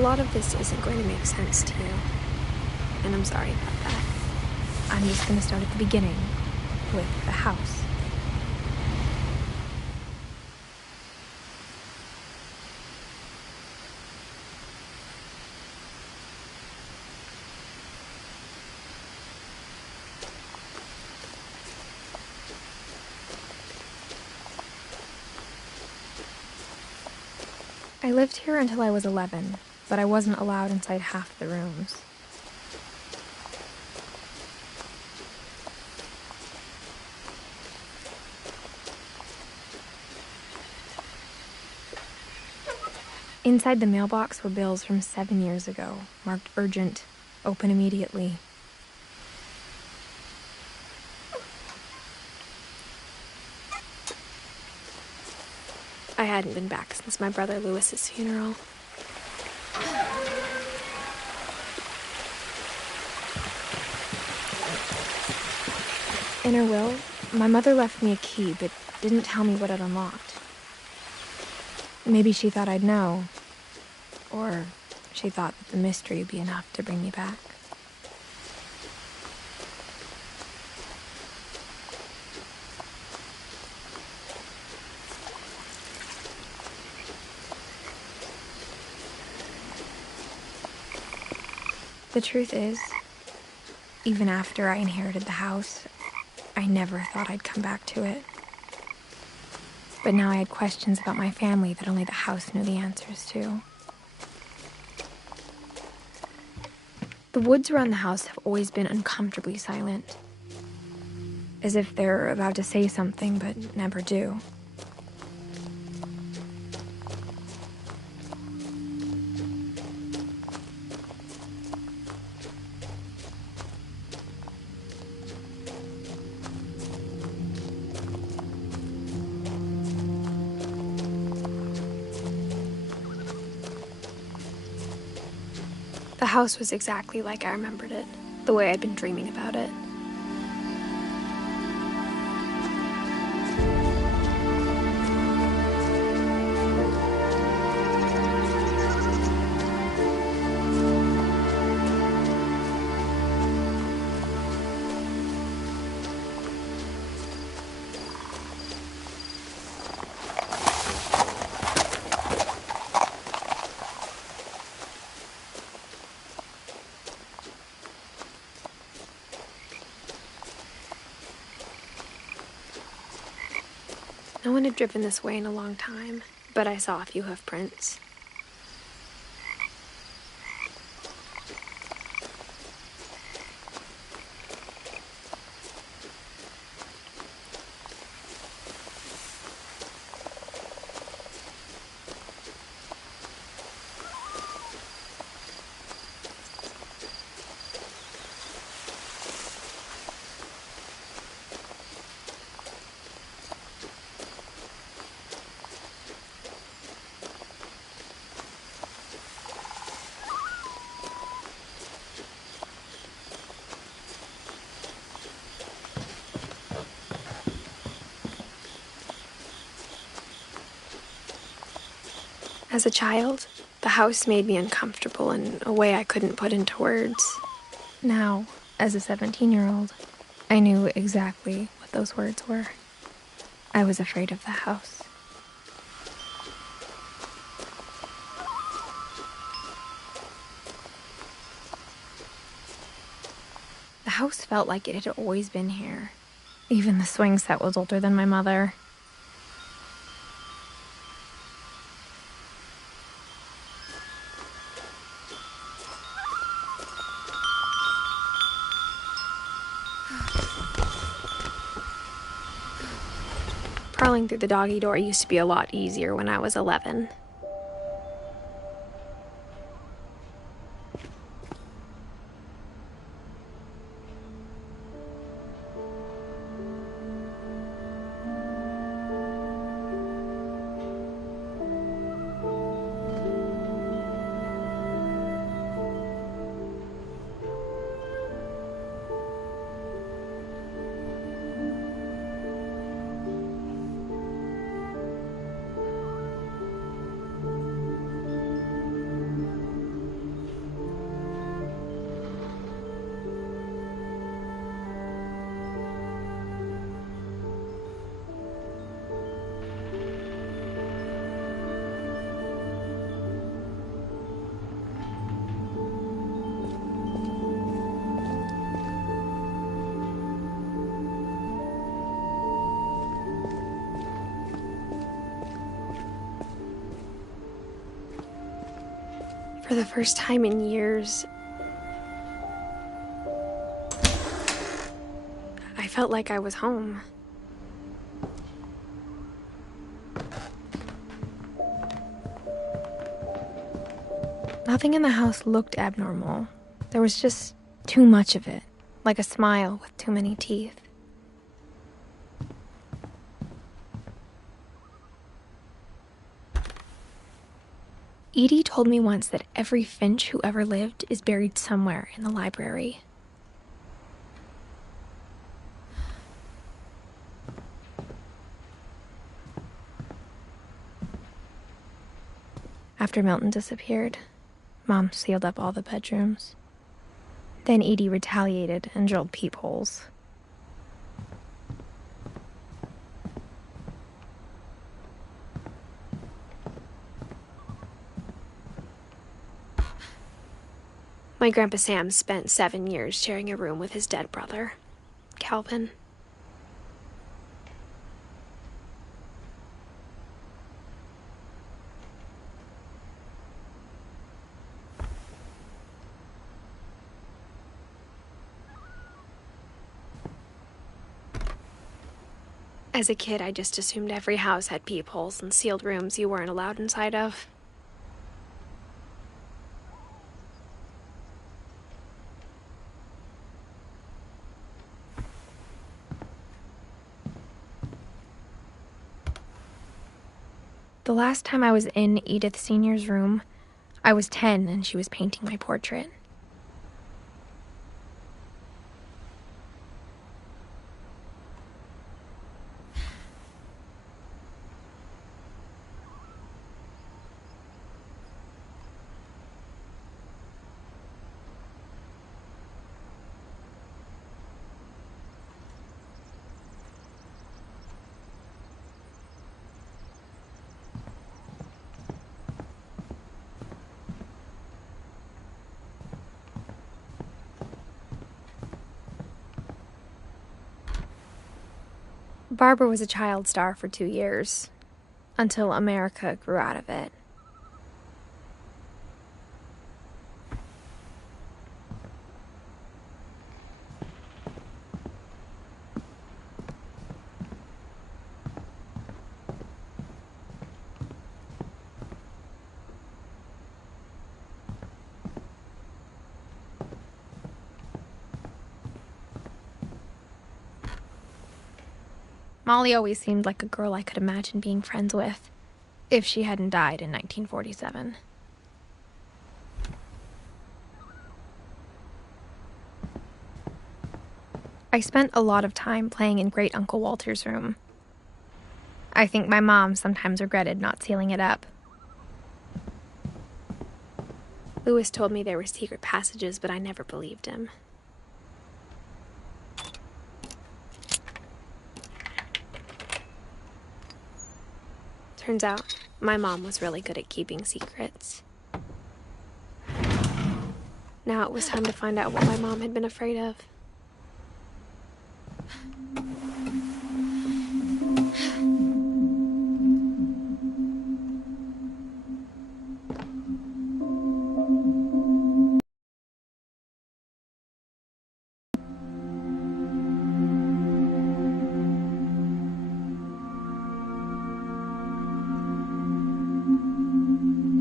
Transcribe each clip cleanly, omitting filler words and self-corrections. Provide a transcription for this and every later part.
lot of this isn't going to make sense to you, and I'm sorry about that. I'm just going to start at the beginning, with the house. I lived here until I was 11, but I wasn't allowed inside half the rooms. Inside the mailbox were bills from 7 years ago, marked urgent, open immediately. I hadn't been back since my brother Lewis's funeral. In her will, my mother left me a key, but didn't tell me what it unlocked. Maybe she thought I'd know, or she thought that the mystery would be enough to bring me back. The truth is, even after I inherited the house, I never thought I'd come back to it. But now I had questions about my family that only the house knew the answers to. The woods around the house have always been uncomfortably silent, as if they're about to say something but never do. The house was exactly like I remembered it, the way I'd been dreaming about it. No one had driven this way in a long time, but I saw a few hoof prints. As a child, the house made me uncomfortable in a way I couldn't put into words. Now, as a 17-year-old, I knew exactly what those words were. I was afraid of the house. The house felt like it had always been here. Even the swing set was older than my mother. Crawling through the doggy door used to be a lot easier when I was 11. For the first time in years, I felt like I was home. Nothing in the house looked abnormal. There was just too much of it, like a smile with too many teeth. Edie told me once that every Finch who ever lived is buried somewhere in the library. After Milton disappeared, Mom sealed up all the bedrooms. Then Edie retaliated and drilled peepholes. My Grandpa Sam spent 7 years sharing a room with his dead brother, Calvin. As a kid, I just assumed every house had peepholes and sealed rooms you weren't allowed inside of. The last time I was in Edith Sr.'s room, I was 10 and she was painting my portrait. Barbara was a child star for 2 years, until America grew out of it. Molly always seemed like a girl I could imagine being friends with, if she hadn't died in 1947. I spent a lot of time playing in Great Uncle Walter's room. I think my mom sometimes regretted not sealing it up. Lewis told me there were secret passages, but I never believed him. Turns out, my mom was really good at keeping secrets. Now it was time to find out what my mom had been afraid of.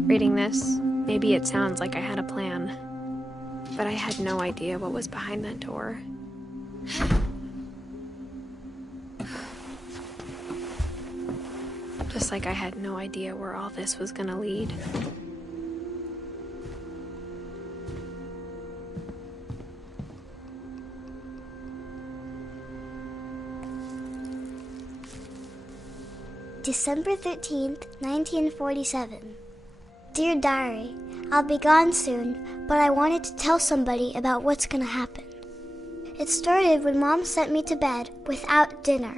Reading this, maybe it sounds like I had a plan, but I had no idea what was behind that door. Just like I had no idea where all this was gonna lead. December 13th, 1947. Dear Diary, I'll be gone soon, but I wanted to tell somebody about what's gonna happen. It started when Mom sent me to bed without dinner.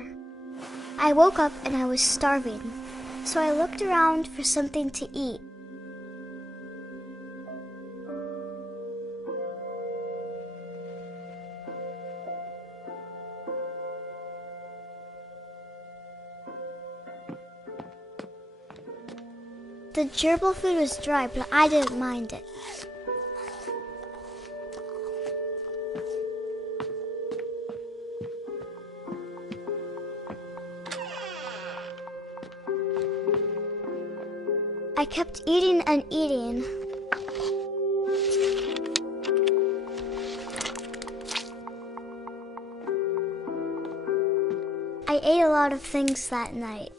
I woke up and I was starving, so I looked around for something to eat. The gerbil food was dry, but I didn't mind it. I kept eating and eating. I ate a lot of things that night.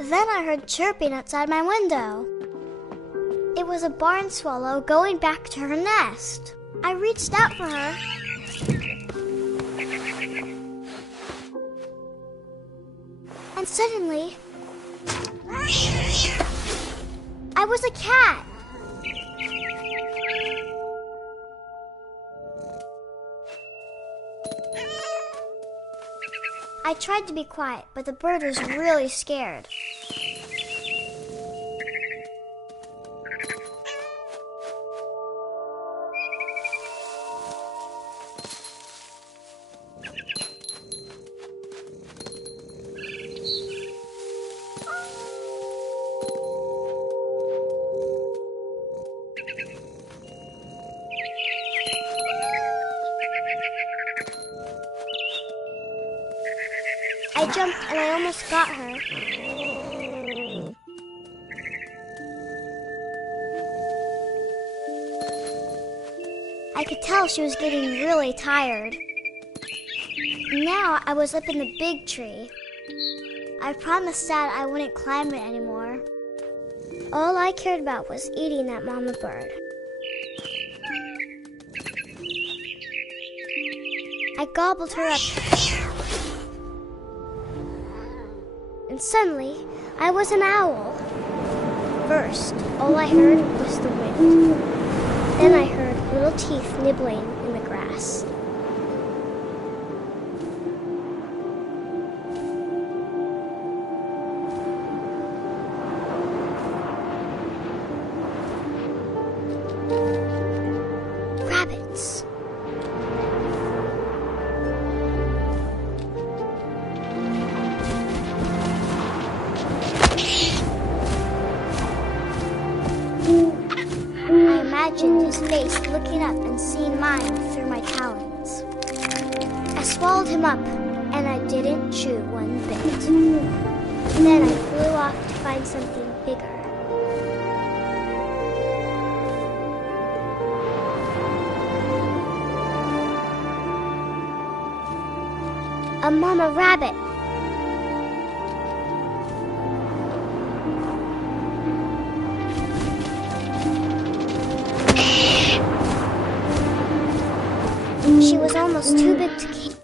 Then I heard chirping outside my window. It was a barn swallow going back to her nest. I reached out for her. And suddenly, I was a cat. I tried to be quiet, but the bird was really scared. I jumped and I almost got her. I could tell she was getting really tired. Now I was up in the big tree. I promised Dad I wouldn't climb it anymore. All I cared about was eating that mama bird. I gobbled her up. And suddenly, I was an owl. First, all I heard was the wind. Then I heard little teeth nibbling in the grass. Rabbits. I imagined his face looking up and seeing mine through my talons. I swallowed him up, and I didn't chew one bit. Then I flew off to find something bigger. A mama rabbit. She was almost too big to keep.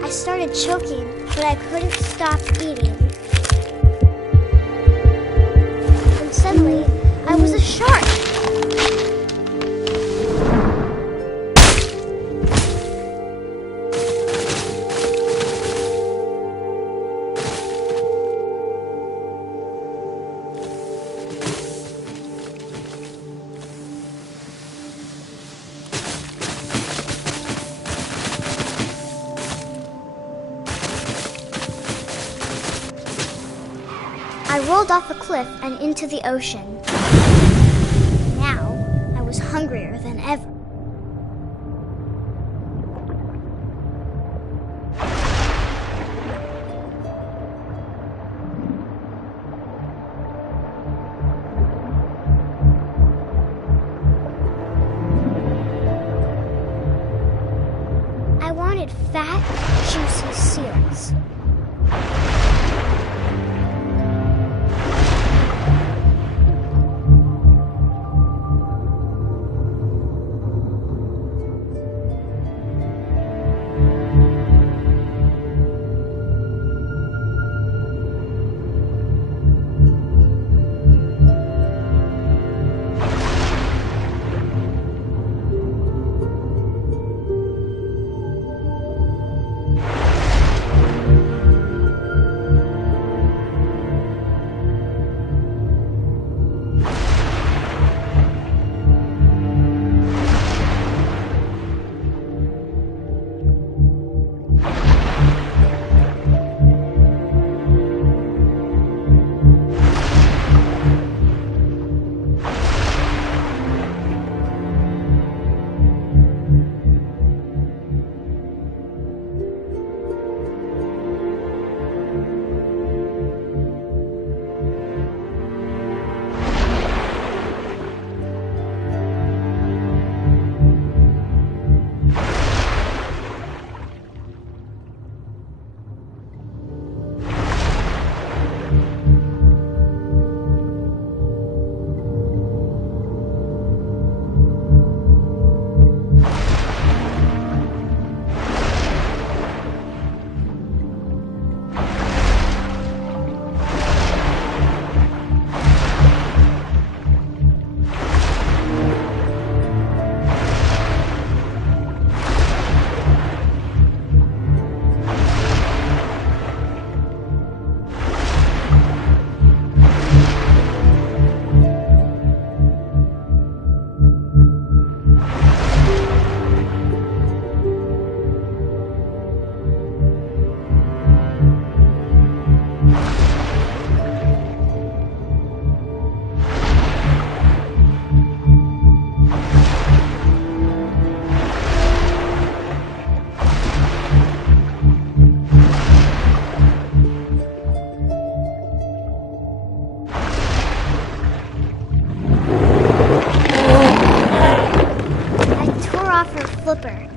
I started choking, but I couldn't stop eating. And suddenly, I was a shark. I rolled off a cliff and into the ocean. Now, I was hungrier than ever. fat, juicy seals.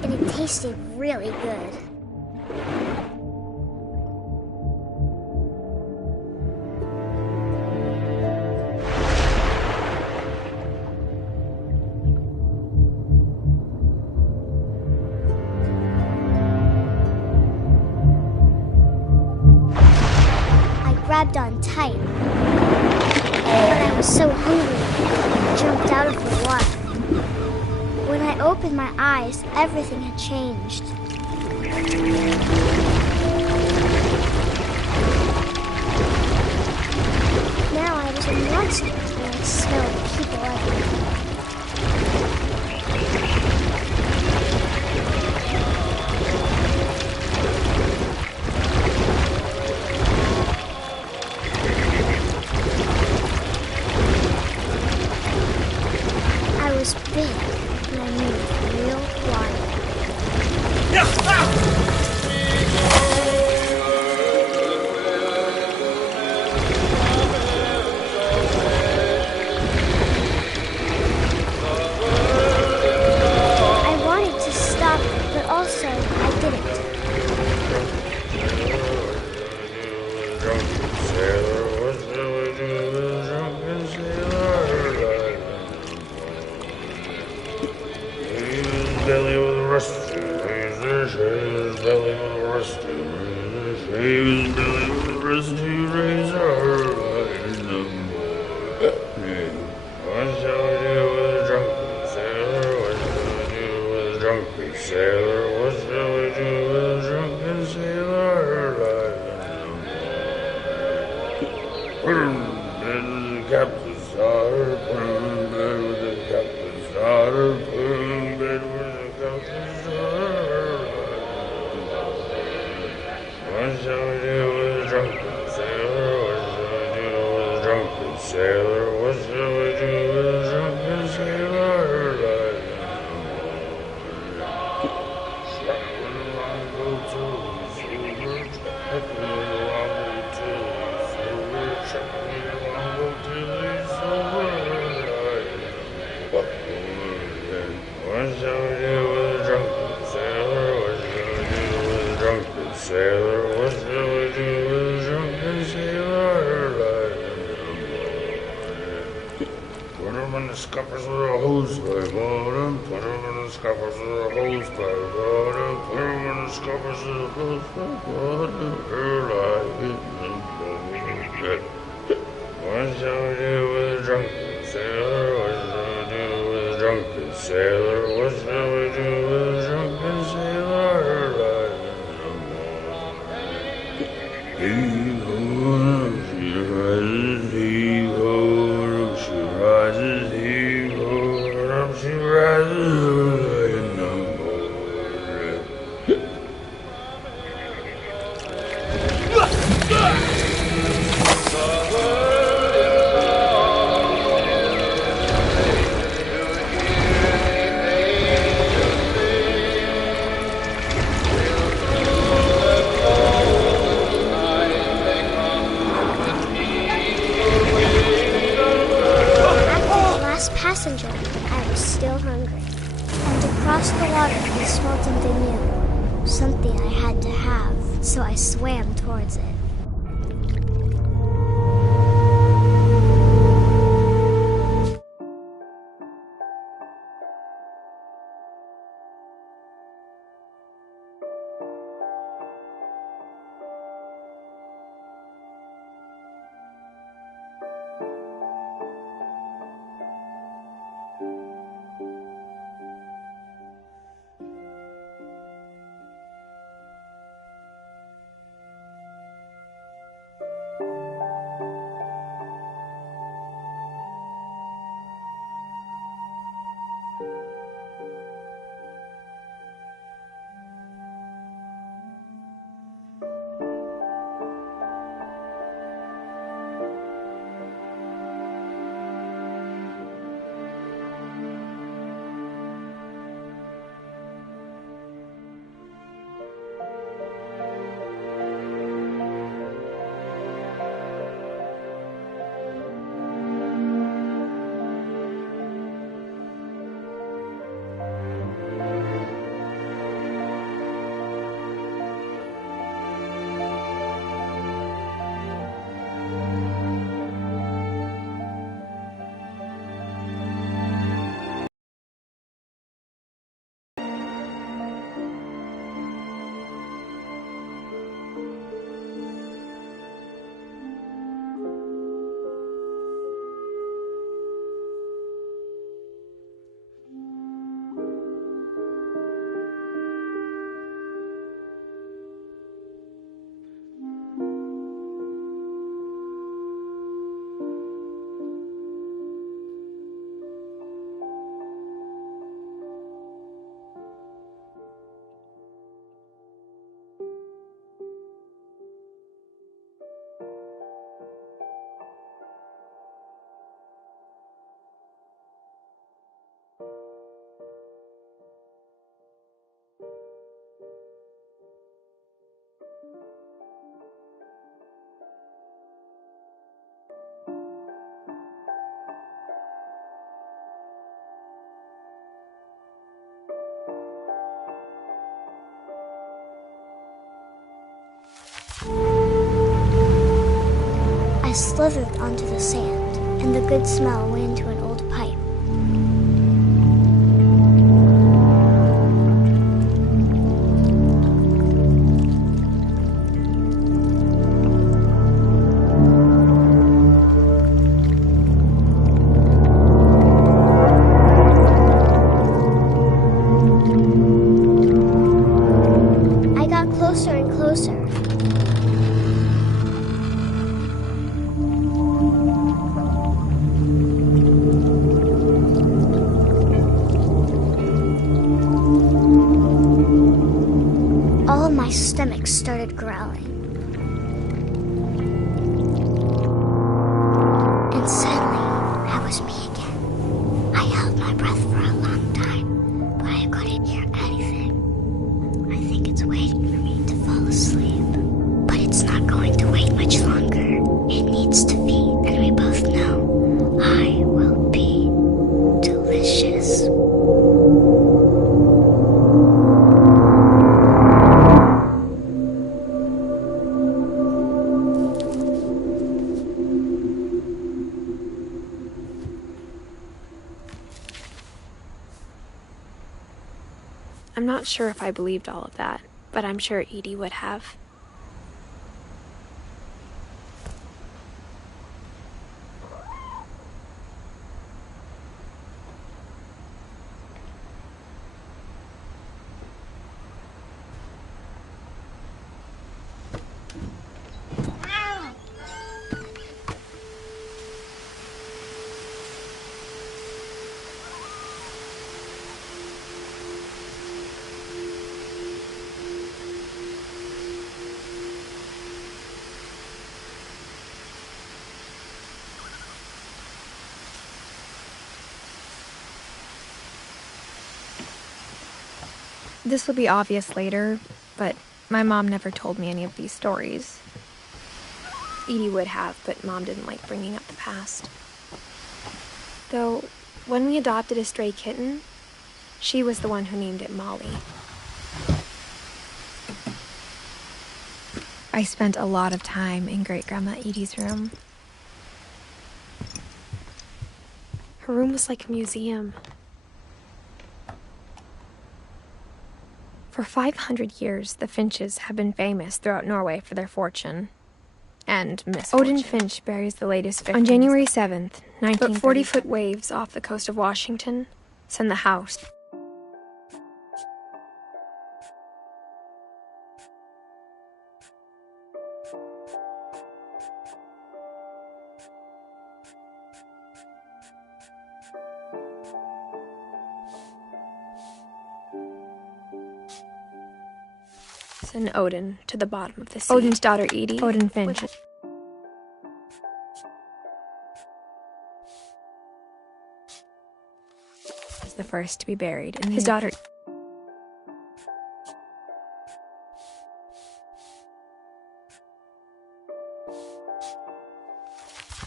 And it tasted really good. I grabbed on tight, but I was so hungry, I jumped out of the water. When I opened my eyes, everything had changed. Now I was a monster, and I smelled people everywhere. I was big. And I moved real quiet. I wanted to stop, but also I didn't. Belly with a rusty razor, belly with a rusty razor, his belly with a rusty razor. What shall we do with a drunken sailor? What shall we do with a drunken sailor? What shall we do with a drunken sailor? Put him in bed with the captain's daughter, put him in bed with the captain's daughter, put him in bed with what shall we do with a drunken sailor? What shall we do with a drunken sailor? What shall we do with a drunken sailor? Traveling along, go to silver, traveling along, go to silver, traveling along, go to silver. What shall we do with a drunken sailor? What shall we do in the scuppers with a hose pipe. Put him in the scuppers with a hose pipe. Put him in the scuppers with a hose pipe. What shall we do with a drunken sailor? What shall we do with a drunken sailor? What shall we do with a drunken sailor? Heave-ho, she rises, heave-ho, she rises, heave-ho, she rises in the morning. Passenger, I was still hungry. And across the water, I smelled something new. Something I had to have, so I swam towards it. I slithered onto the sand, and the good smell went into an old pipe. I got closer and closer. My stomach started growling. And suddenly, that was me again. I held my breath for a long time, but I couldn't hear anything. I think it's waiting for me to fall asleep. But it's not going to wait much longer. It needs to be, and we both know I will be delicious. not sure if I believed all of that, but I'm sure Edie would have. This will be obvious later, but my mom never told me any of these stories. Edie would have, but Mom didn't like bringing up the past. Though, when we adopted a stray kitten, she was the one who named it Molly. I spent a lot of time in Great-Grandma Edie's room. Her room was like a museum. For 500 years, the Finches have been famous throughout Norway for their fortune. And misfortune. Odin Finch buries the latest victims. On January 7th, 1930. But 40-foot waves off the coast of Washington send the house. And Odin to the bottom of the sea. Odin's daughter Edie, Odin Finch, was the first to be buried. And his daughter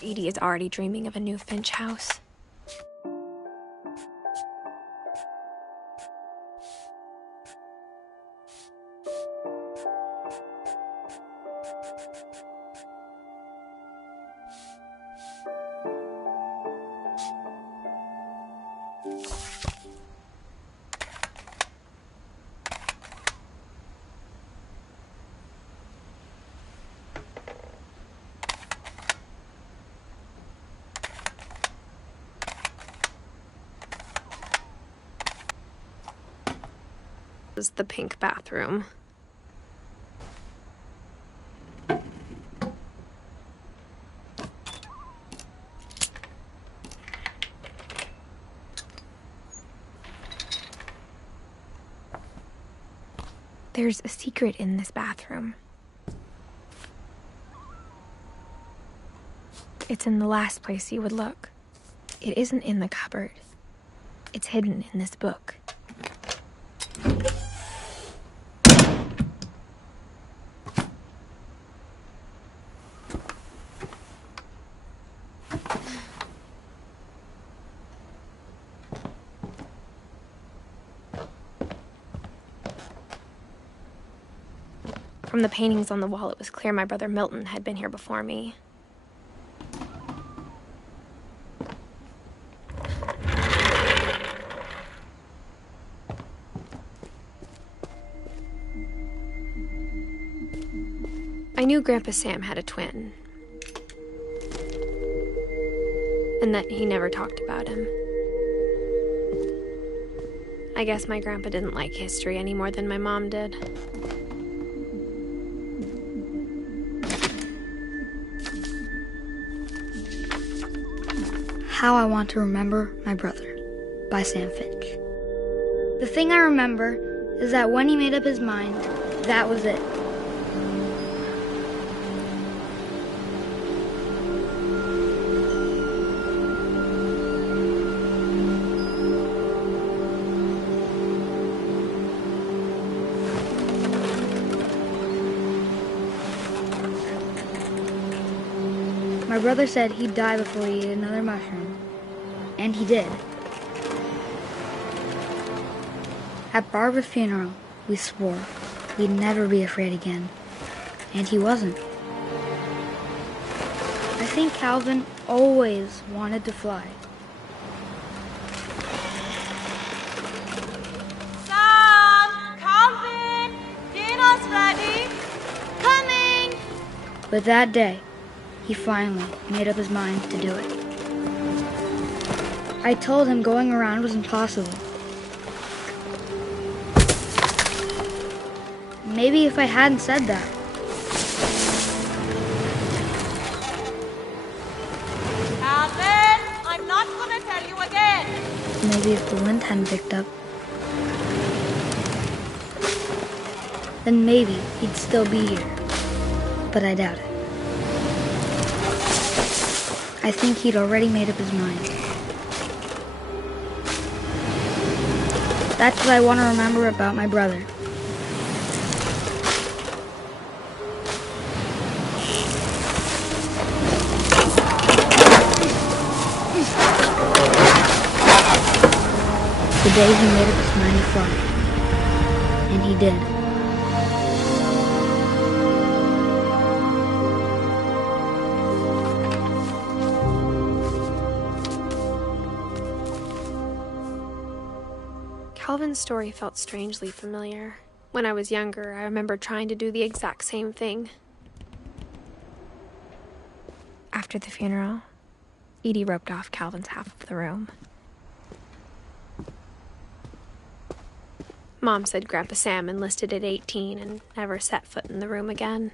Edie is already dreaming of a new Finch house. Is the pink bathroom. There's a secret in this bathroom. It's in the last place you would look. It isn't in the cupboard. It's hidden in this book. From the paintings on the wall, it was clear my brother Milton had been here before me. I knew Grandpa Sam had a twin, and that he never talked about him. I guess my grandpa didn't like history any more than my mom did. How I Want to Remember My Brother by Sam Finch. The thing I remember is that when he made up his mind, that was it. My brother said he'd die before he ate another mushroom, and he did. At Barbara's funeral, we swore we'd never be afraid again, and he wasn't. I think Calvin always wanted to fly. Sam! But that day, he finally made up his mind to do it. I told him going around was impossible. Maybe if I hadn't said that. Calvin, I'm not going to tell you again. Maybe if the wind hadn't picked up, then maybe he'd still be here. But I doubt it. I think he'd already made up his mind. That's what I want to remember about my brother. The day he made up his mind to fly. And he did. Calvin's story felt strangely familiar. When I was younger, I remember trying to do the exact same thing. After the funeral, Edie roped off Calvin's half of the room. Mom said Grandpa Sam enlisted at 18 and never set foot in the room again.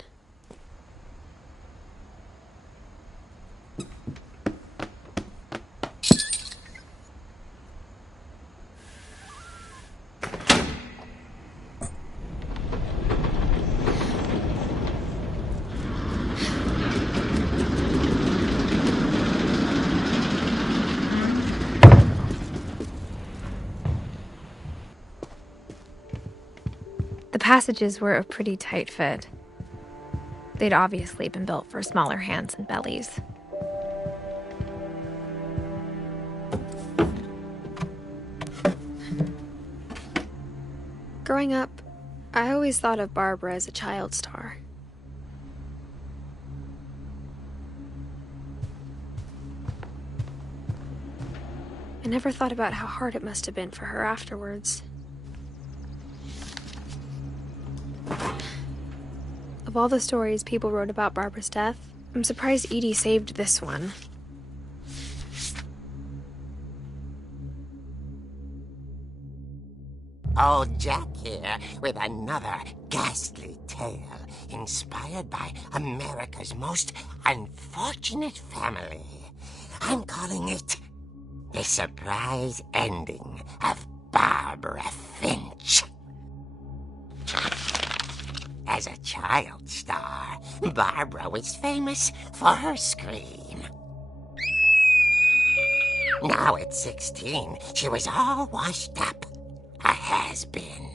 The passages were a pretty tight fit. They'd obviously been built for smaller hands and bellies. Growing up, I always thought of Barbara as a child star. I never thought about how hard it must have been for her afterwards. Of all the stories people wrote about Barbara's death, I'm surprised Edie saved this one. Old Jack here with another ghastly tale inspired by America's most unfortunate family. I'm calling it The Surprise Ending of Barbara Finch. As a child star, Barbara was famous for her scream. Now at 16, she was all washed up. A has-been.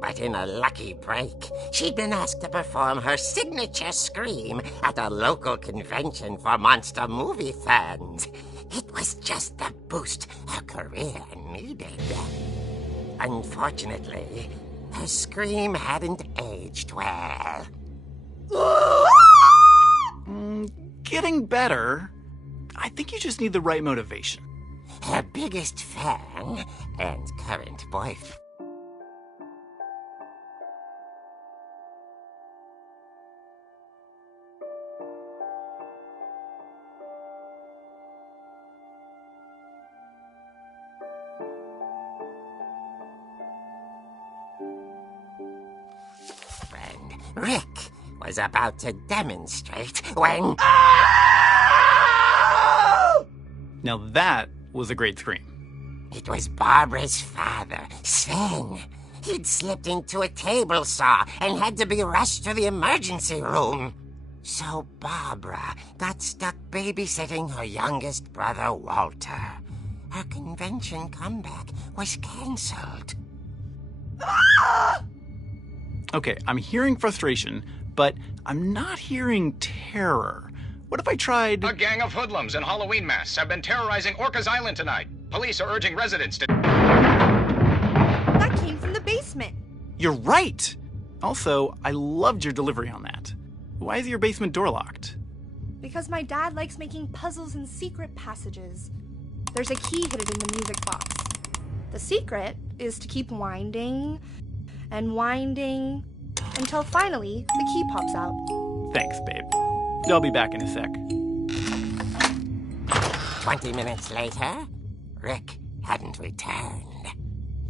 But in a lucky break, she'd been asked to perform her signature scream at a local convention for monster movie fans. It was just the boost her career needed. Unfortunately, her scream hadn't aged well. Getting better. I think you just need the right motivation. Her biggest fan and current boyfriend. Rick was about to demonstrate when... Now that was a great scream. It was Barbara's father, Sven. He'd slipped into a table saw and had to be rushed to the emergency room. So Barbara got stuck babysitting her youngest brother, Walter. Her convention comeback was cancelled. Okay, I'm hearing frustration, but I'm not hearing terror. What if I tried... A gang of hoodlums in Halloween masks have been terrorizing Orcas Island tonight. Police are urging residents to... That came from the basement. You're right! Also, I loved your delivery on that. Why is your basement door locked? Because my dad likes making puzzles and secret passages. There's a key hidden in the music box. The secret is to keep winding and winding until finally the key pops out. Thanks, babe. I'll be back in a sec. 20 minutes later, Rick hadn't returned.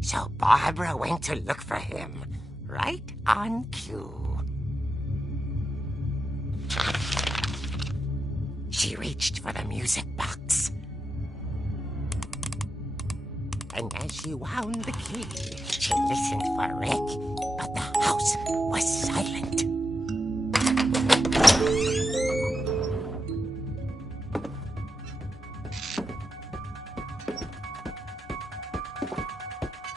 So Barbara went to look for him, right on cue. She reached for the music box. And as she wound the key, she listened for Rick, but the house was silent.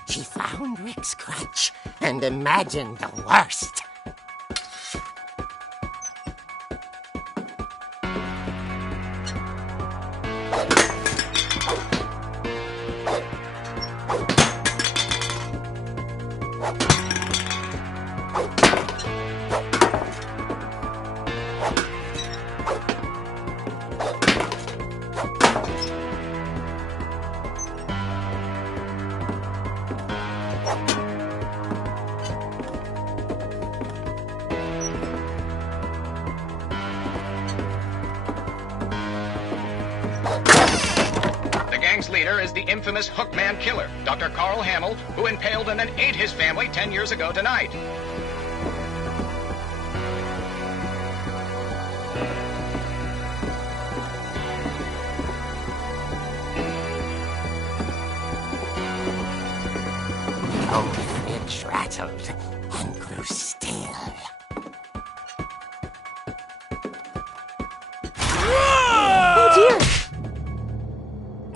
She found Rick's crutch and imagined the worst. Leader is the infamous Hookman killer, Dr. Carl Hamill, who impaled and then ate his family 10 years ago tonight. Oh, Finch rattled and grew still. Oh, dear!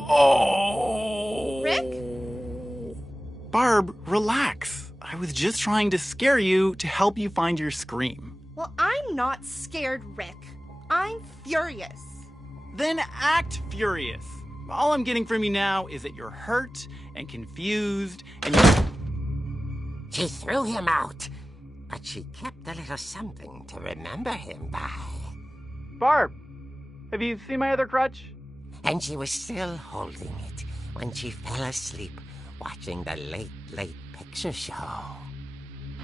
Oh! Rick? Barb, relax. I was just trying to scare you to help you find your scream. Well, I'm not scared, Rick. I'm furious. Then act furious. All I'm getting from you now is that you're hurt and confused and you... She threw him out, but she kept a little something to remember him by. Barb, have you seen my other crutch? And she was still holding it when she fell asleep watching the late picture show.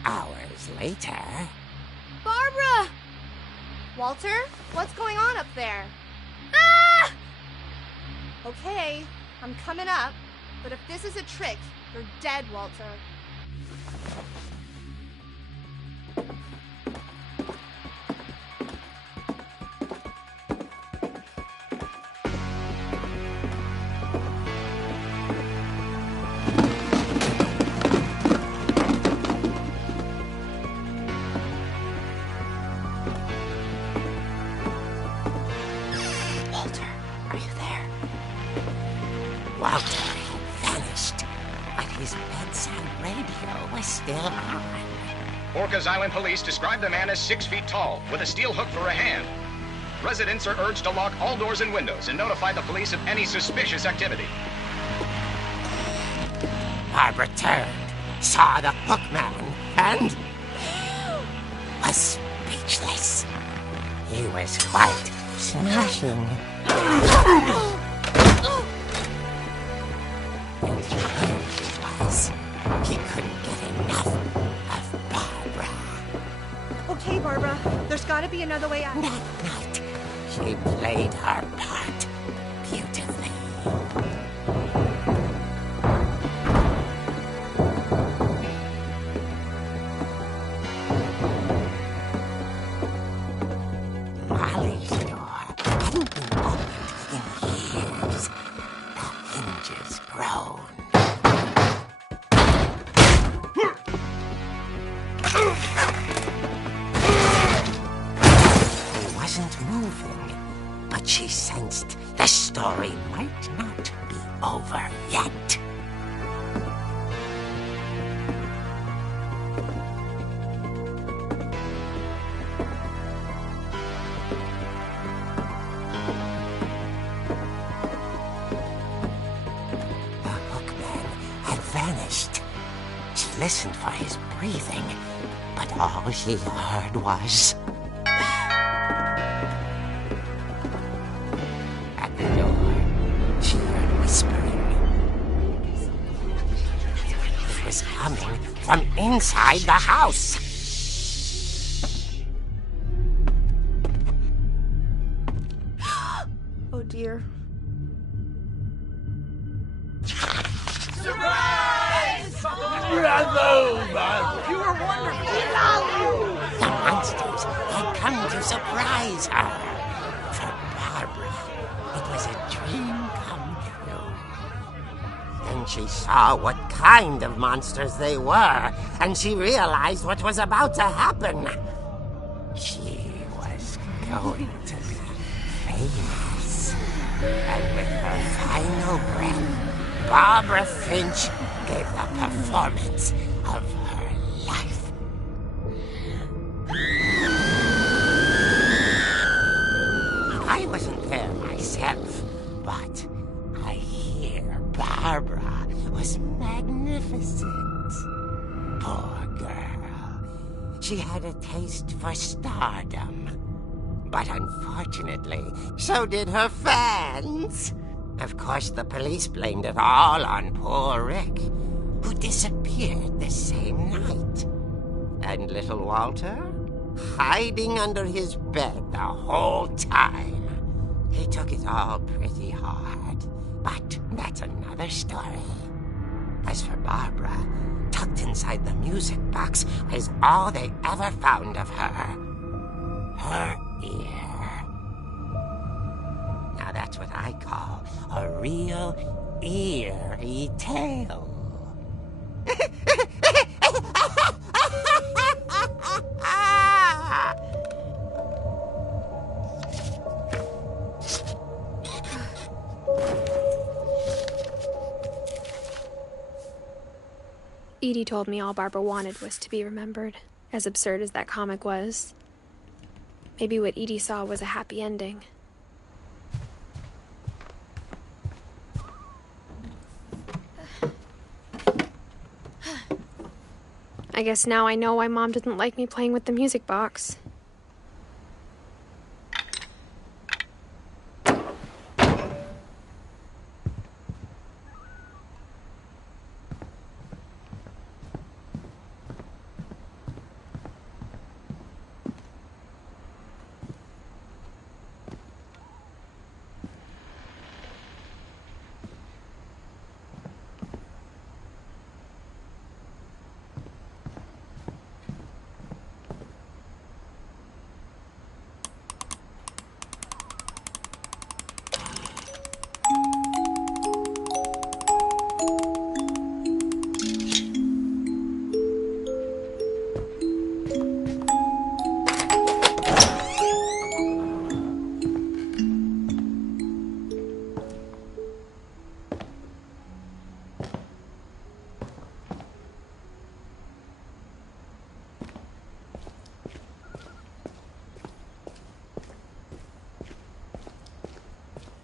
Hours later... Barbara! Walter, what's going on up there? Ah! Okay, I'm coming up, but if this is a trick, you're dead, Walter. Walter vanished, but his bedside radio was still on. Orcas Island police describe the man as 6 feet tall, with a steel hook for a hand. Residents are urged to lock all doors and windows and notify the police of any suspicious activity. Barbara turned, saw the hookman, and was speechless. He was quite smashing. And here he was. He couldn't get enough of Barbara. Okay, Barbara, there's gotta be another way out. That night, she played her part beautifully. Molly's door hadn't been opened in years. The hinges groaned. He wasn't moving, but she sensed the story might not be over yet. The hookman had vanished. She listened for his breathing, but all she heard was... At the door, she heard whispering. It was coming from inside the house. Oh dear. Surprise! Bravo, Barbara! You were wonderful. The monsters had come to surprise her. For Barbara, it was a dream come true. Then she saw what kind of monsters they were, and she realized what was about to happen. She was going to be famous. And with her final breath, Barbara Finch gave the performance of her life. I wasn't there myself, but I hear Barbara was magnificent. Poor girl. She had a taste for stardom. But unfortunately, so did her fans. Of course, the police blamed it all on poor Rick, who disappeared the same night. And little Walter, hiding under his bed the whole time. He took it all pretty hard, but that's another story. As for Barbara, tucked inside the music box is all they ever found of her. Her ear. Now that's what I call a real eerie tale. Edie told me all Barbara wanted was to be remembered, as absurd as that comic was. Maybe what Edie saw was a happy ending. I guess now I know why Mom didn't like me playing with the music box.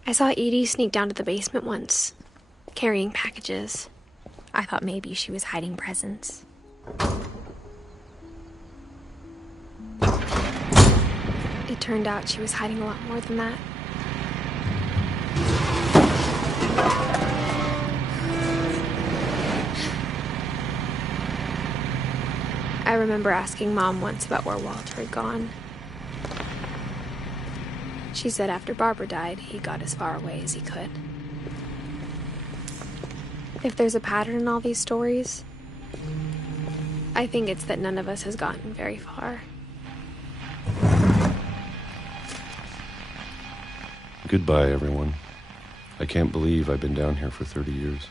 I saw Edie sneak down to the basement once, carrying packages. I thought maybe she was hiding presents. It turned out she was hiding a lot more than that. I remember asking Mom once about where Walter had gone. She said after Barbara died, he got as far away as he could. If there's a pattern in all these stories, I think it's that none of us has gotten very far. Goodbye, everyone. I can't believe I've been down here for 30 years.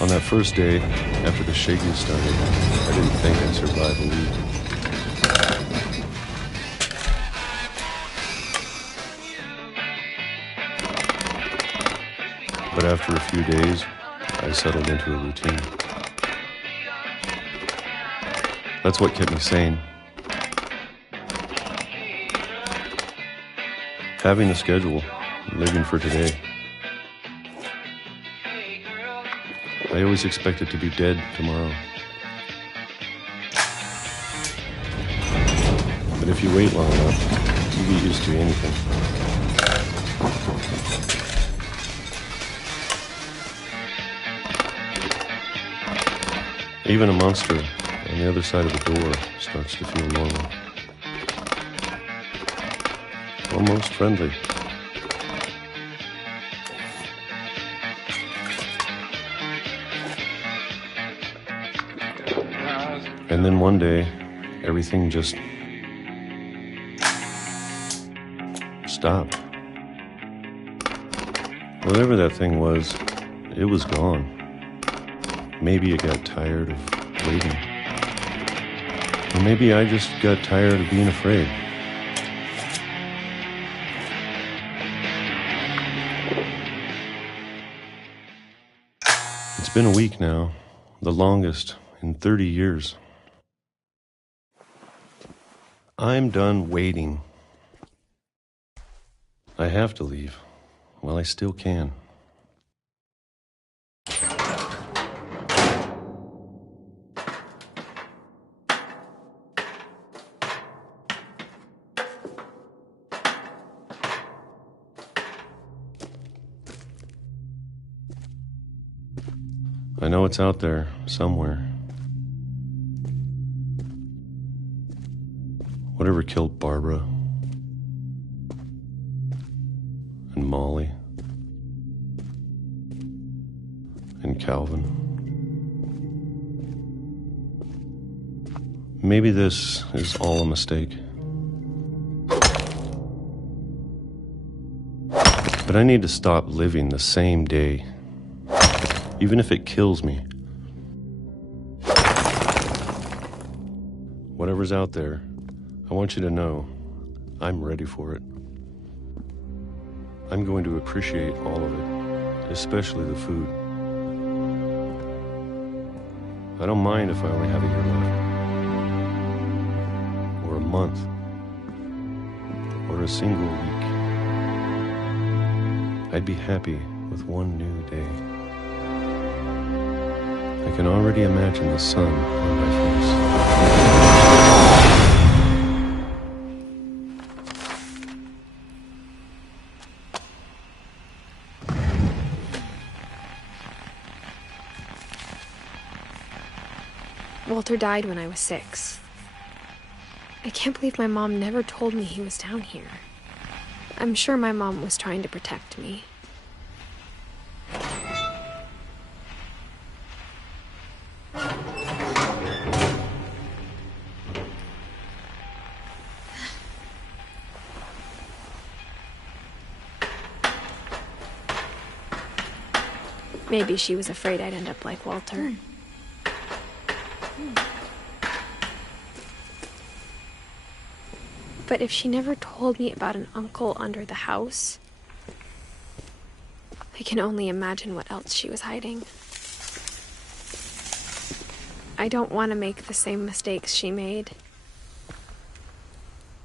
On that first day, after the shaking started, I didn't think I'd survive a week. But after a few days, I settled into a routine. That's what kept me sane. Having a schedule, living for today. I always expected to be dead tomorrow. But if you wait long enough, you get used to anything. Even a monster on the other side of the door starts to feel normal. almost friendly. And then one day, everything just stopped. Whatever that thing was, it was gone. Maybe it got tired of waiting. Or maybe I just got tired of being afraid. It's been a week now, the longest in 30 years. I'm done waiting. I have to leave while I still can. I know it's out there somewhere. Whatever killed Barbara and Molly and Calvin. Maybe this is all a mistake. But I need to stop living the same day, even if it kills me. Whatever's out there, I want you to know I'm ready for it. I'm going to appreciate all of it, especially the food. I don't mind if I only have a year left, or a month, or a single week. I'd be happy with one new day. I can already imagine the sun on my face. Walter died when I was 6. I can't believe my mom never told me he was down here. I'm sure my mom was trying to protect me. Maybe she was afraid I'd end up like Walter. But if she never told me about an uncle under the house, I can only imagine what else she was hiding. I don't want to make the same mistakes she made,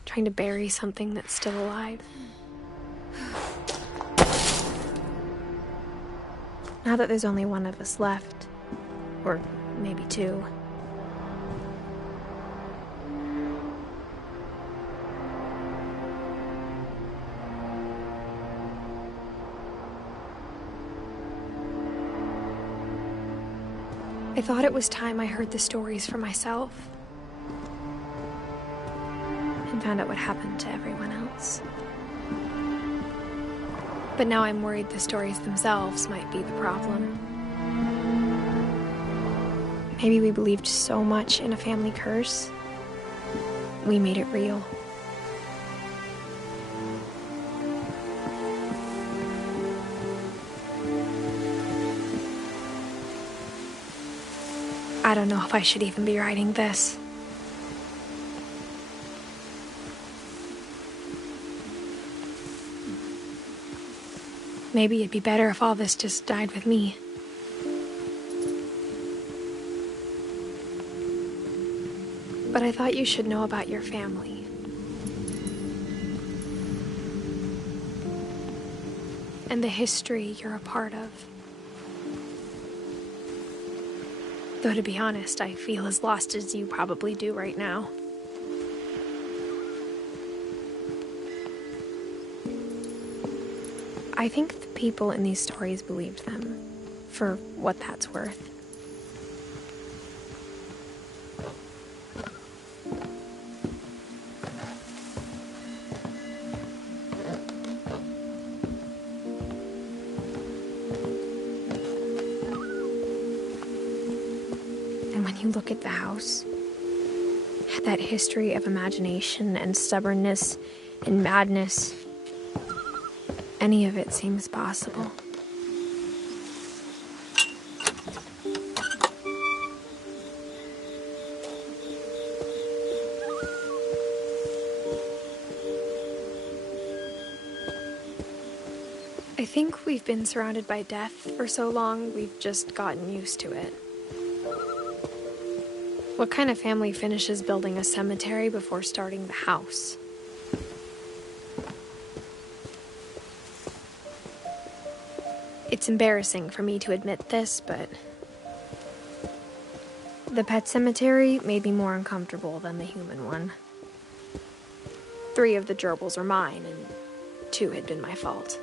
trying to bury something that's still alive. Now that there's only one of us left, or maybe two, I thought it was time I heard the stories for myself and found out what happened to everyone else. But now I'm worried the stories themselves might be the problem. Maybe we believed so much in a family curse, we made it real. I don't know if I should even be writing this. Maybe it'd be better if all this just died with me. But I thought you should know about your family. And the history you're a part of. Though to be honest, I feel as lost as you probably do right now. I think the people in these stories believed them, for what that's worth. you look at the house, that history of imagination and stubbornness and madness, any of it seems possible. I think we've been surrounded by death for so long, we've just gotten used to it. What kind of family finishes building a cemetery before starting the house? It's embarrassing for me to admit this, but the pet cemetery made me more uncomfortable than the human one. 3 of the gerbils are mine, and 2 had been my fault.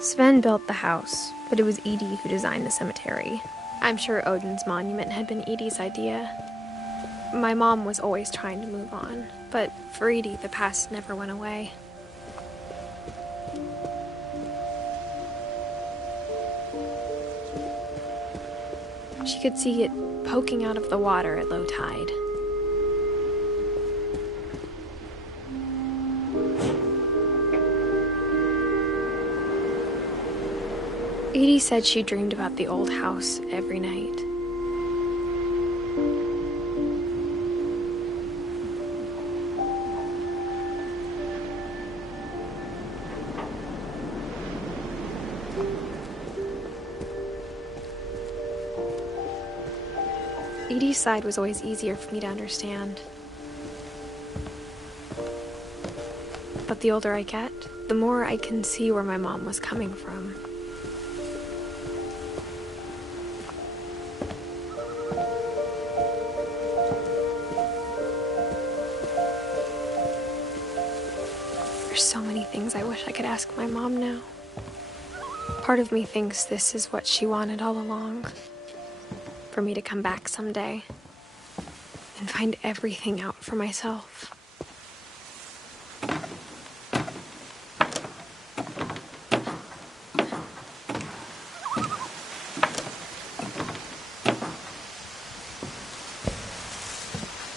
Sven built the house, but it was Edie who designed the cemetery. I'm sure Odin's monument had been Edie's idea. My mom was always trying to move on, but for Edie, the past never went away. She could see it poking out of the water at low tide. Edie said she dreamed about the old house every night. Edie's side was always easier for me to understand. But the older I get, the more I can see where my mom was coming from. There's so many things I wish I could ask my mom now. Part of me thinks this is what she wanted all along. For me to come back someday and find everything out for myself.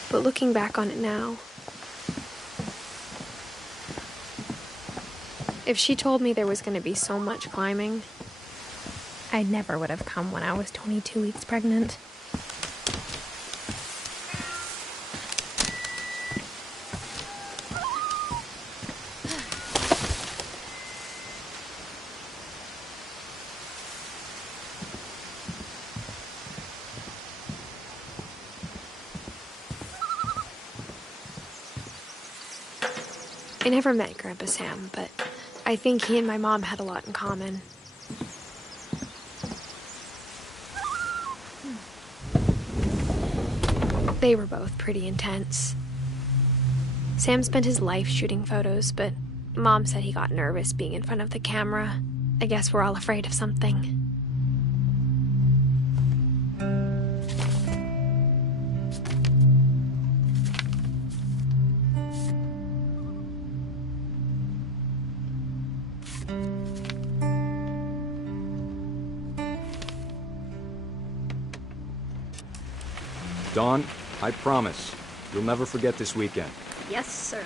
But looking back on it now, if she told me there was going to be so much climbing, I never would have come when I was 22 weeks pregnant. I never met Grandpa Sam, but I think he and my mom had a lot in common. They were both pretty intense. Sam spent his life shooting photos, but Mom said he got nervous being in front of the camera. I guess we're all afraid of something. Dawn, I promise, you'll never forget this weekend. Yes, sir.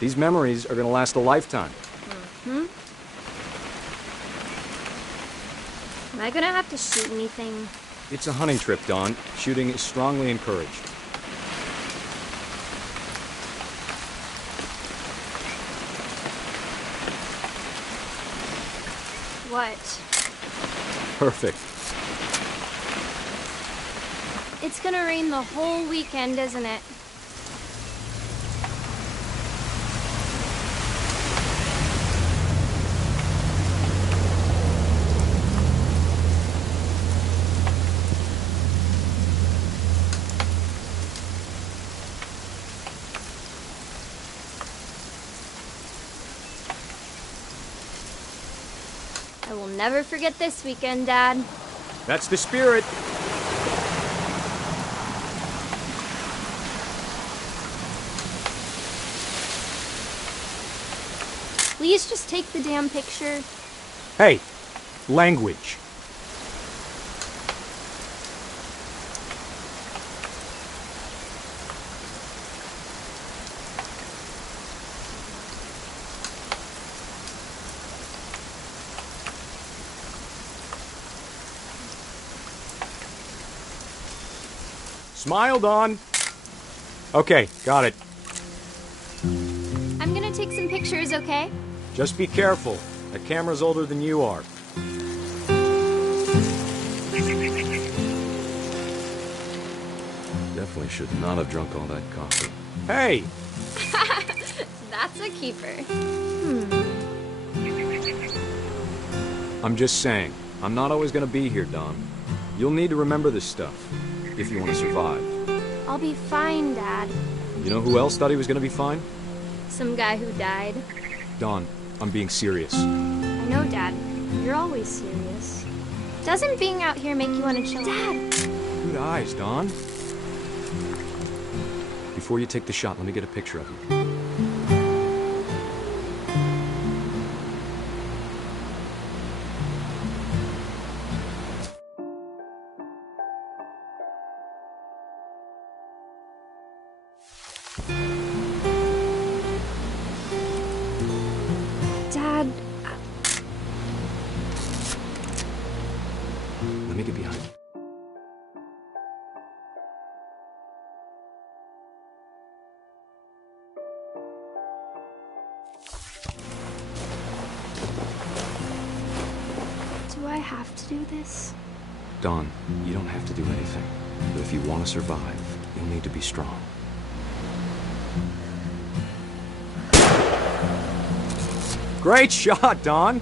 These memories are gonna last a lifetime. Mm-hmm. Am I gonna have to shoot anything? It's a hunting trip, Dawn. Shooting is strongly encouraged. What? Perfect. It's gonna rain the whole weekend, isn't it? I will never forget this weekend, Dad. That's the spirit. Please just take the damn picture. Hey, language. Smile, Dawn. Okay, got it. I'm gonna take some pictures, okay? Just be careful. That camera's older than you are. Definitely should not have drunk all that coffee. Hey! That's a keeper. I'm just saying, I'm not always gonna be here, Dawn. You'll need to remember this stuff, if you want to survive. I'll be fine, Dad. You know who else thought he was gonna be fine? Some guy who died. Dawn, I'm being serious. I know, Dad. You're always serious. Doesn't being out here make you want to chill? Dad! Good eyes, Dawn. Before you take the shot, let me get a picture of you. Dad, Let me get behind you. do I have to do this? Dawn, you don't have to do anything. But if you want to survive, you'll need to be strong. Great shot, Dawn!